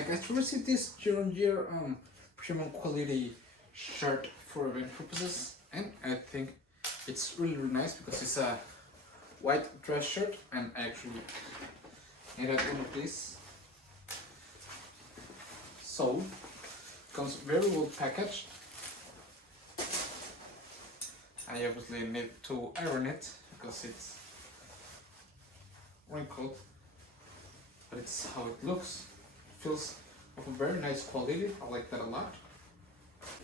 I guess received this year-on-year premium quality shirt for event purposes, and I think it's really nice because it's a white dress shirt, and I actually needed one of these. So comes very well packaged. I obviously need to iron it because it's wrinkled, but it's how it looks. It feels of a very nice quality. I like that a lot.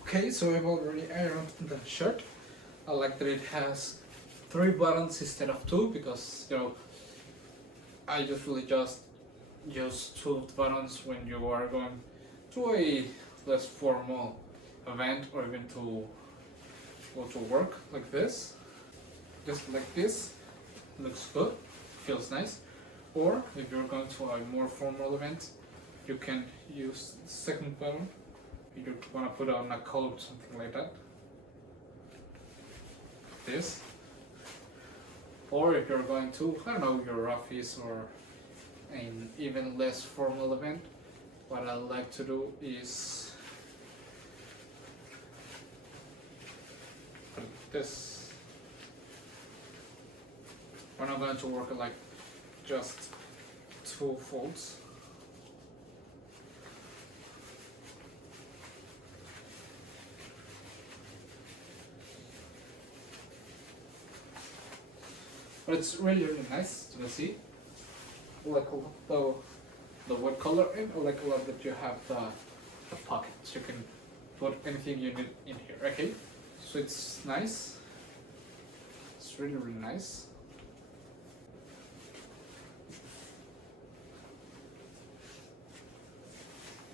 Okay, so I've already ironed the shirt. I like that it has 3 buttons instead of 2 because, you know, I usually just use 2 buttons when you are going to a less formal event or even to go to work like this. Just like this, looks good, feels nice. Or if you're going to a more formal event, you can use the second button if you want to put on a coat, something like that. This. Or if you're going to, I don't know, your office or an even less formal event, what I like to do is put this. We're not going to work like just 2 folds. But it's really nice to see. I like the white color, and I like a lot that you have the pockets. You can put anything you need in here. Okay, so it's nice. It's really nice.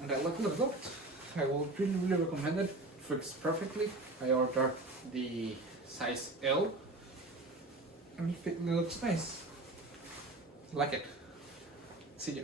And I like that. I will really recommend it. Fits perfectly. I ordered the size L. And it looks nice. Like it. See ya.